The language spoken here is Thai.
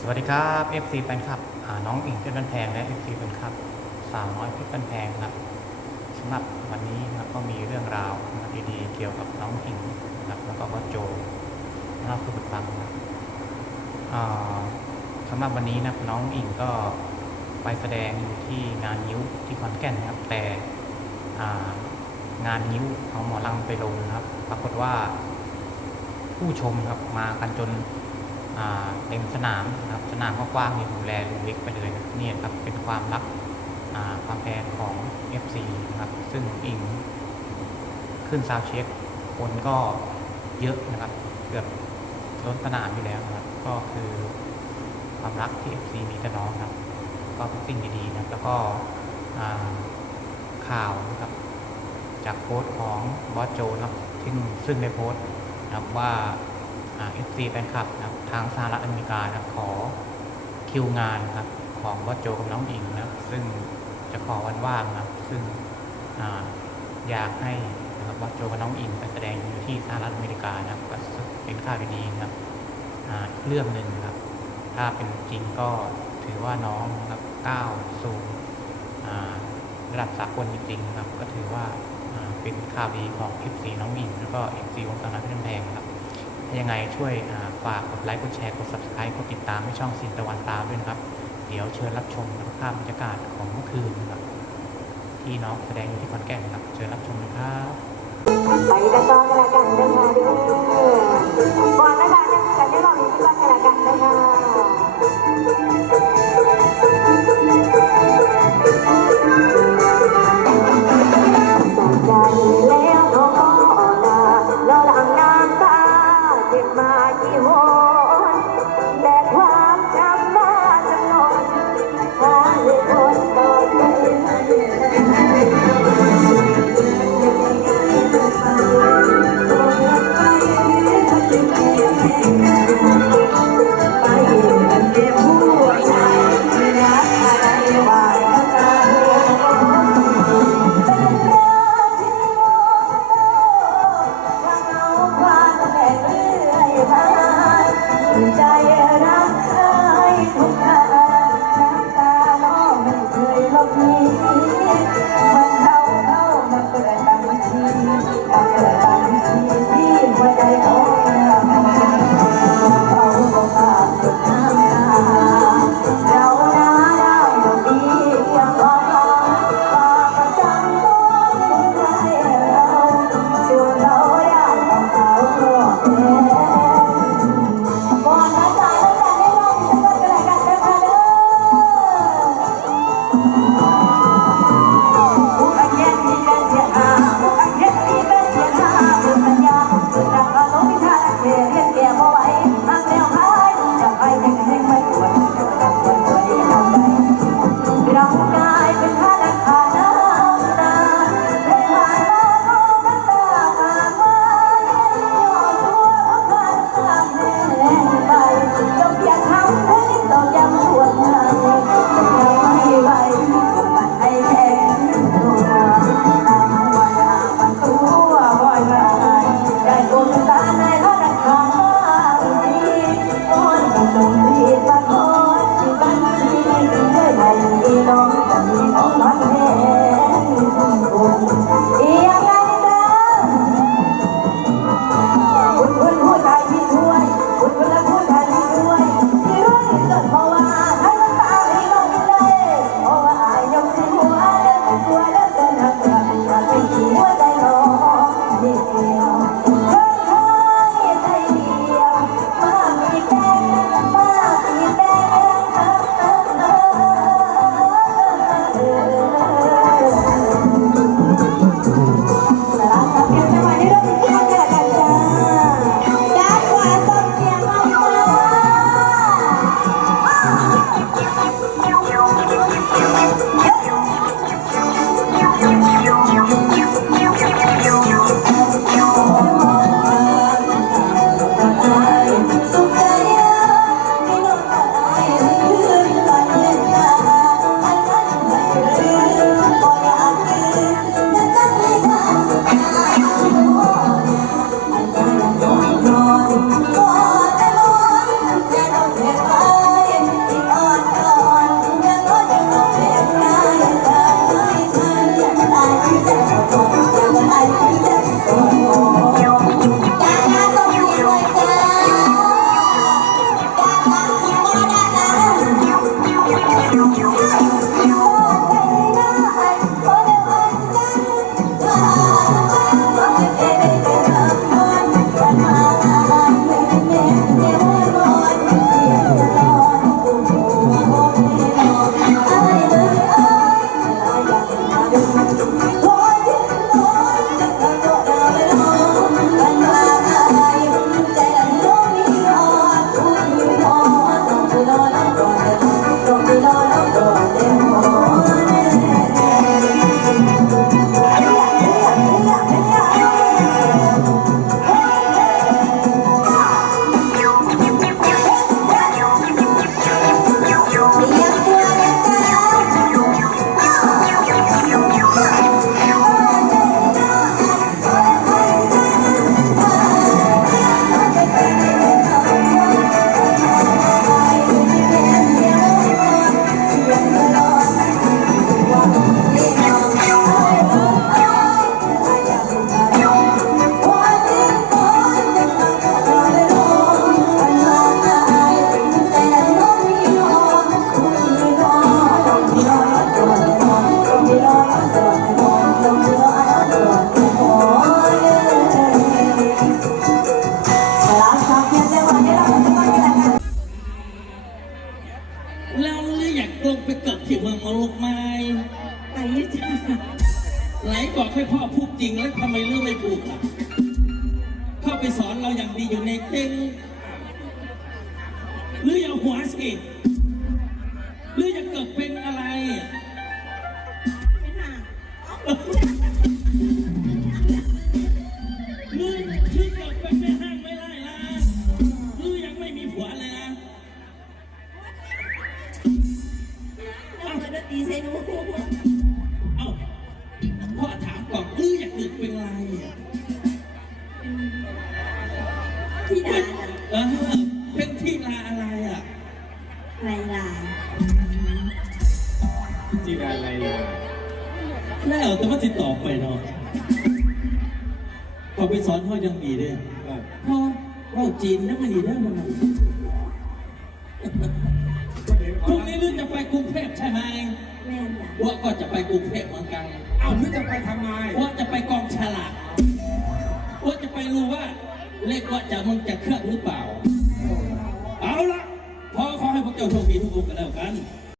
สวัสดีครับ FC แฟนคลับน้องอิงเพชรบันแพงและ FC แฟนคลับสาวน้อยเพชรบันแพงครับสำหรับวันนี้นะครับก็มีเรื่องราวนะครับดีๆเกี่ยวกับน้องอิงนะครับแล้วก็บอสโจน่าสุดฟังนะครับสำหรับวันนี้นะน้องอิงก็ไปแสดงอยู่ที่งานนิ้วที่ขอนแก่นนะครับแต่งานนิ้วเอาหมอลำไปลงนะครับ ปรากฏว่าผู้ชมครับมากันจนอ่า เต็มสนามนะครับสนามก็กว้างอยู่ดูแลลุงเล็กไปเลยนะนี่ครับเป็นความรักความแพงของ FC นะครับซึ่งอิงขึ้นซาวด์เช็คคนก็เยอะนะครับ เกือบล้นสนามอยู่แล้วนะครับ ก็คือความรักที่ FC มีต่อน้องครับ ก็เป็นสิ่งดีๆนะแล้วก็ข่าวนะครับ จากโพสต์ของบอสโจนะซึ่งซึ่งในโพสต์นะครับว่า เอฟซีแฟนคลับนะครับทางสหรัฐอเมริกานะครับขอคิวงานครับของบอสโจกับน้องอิงนะครับซึ่งจะขอวันว่างนะครับซึ่งออยากให้นะครับบอสโจกับน้องอิงไปแสดงอยู่ที่สหรัฐอเมริกานะครับเป็นข่าวดีนะครับเรื่องหนึ่งนะครับ ถ้าเป็นจริงก็ถือว่าน้องนะครับก้าวสู่ระดับสากลจริงๆนะครับ ก็ถือว่าเป็นข่าวดีของ FC น้องอิงแล้วก็ FC วงการนักเล่นแพงครับ ยังไงช่วยฝากกดไลค์กดแชร์กด subscribe กดติดตามให้ช่องสินตะวันตามด้วยนะครับ เดี๋ยวเชิญรับชมภาพบรรยากาศของเมื่อคืนนะครับที่น้องแสดงอยู่ที่ขอนแก่นนะครับ เชิญรับชมนะครับไปกันต่อกันละกันเด้อค่ะเด้อก่อนนะคะยังมีกันได้รอบนี้ที่บ้านกันละกันนะคะ ลงไปเกิดที่เมืองมรุกไม้ไปจ้าไหลบอกให้พ่อพูดจริงแล้วทำไมเรื่องไม่พูดะพ่อไปสอนเราอย่างดีอยู่ในเต็งหรืออย่าหัวสิหรืออย่าเกิดเป็นอะไร ตรีใส่หนูเอ้าพ่อถามก่อนหรืออยากเกิดเป็นอะไรอะที่ด่าเออเป็นที่ลาอะไรอะไรลาจีดาไลลาแล้วแต่ว่าติดต่อไปเนาะพอไปสอนพ่อยังดีด้วยเออพ่อเราจีนนะมันดีได้มัน ว่าก็จะไปกรุงเทพเหมือนกันเอ้านึกจะไปทำไมว่าจะไปกองฉลากว่าจะไปรู้ว่าเลขว่าจะมันจะเคลื่อนหรือเปล่า เอาละพอขอให้พวกเจ้าโชคดีทุกคนกันแล้วกัน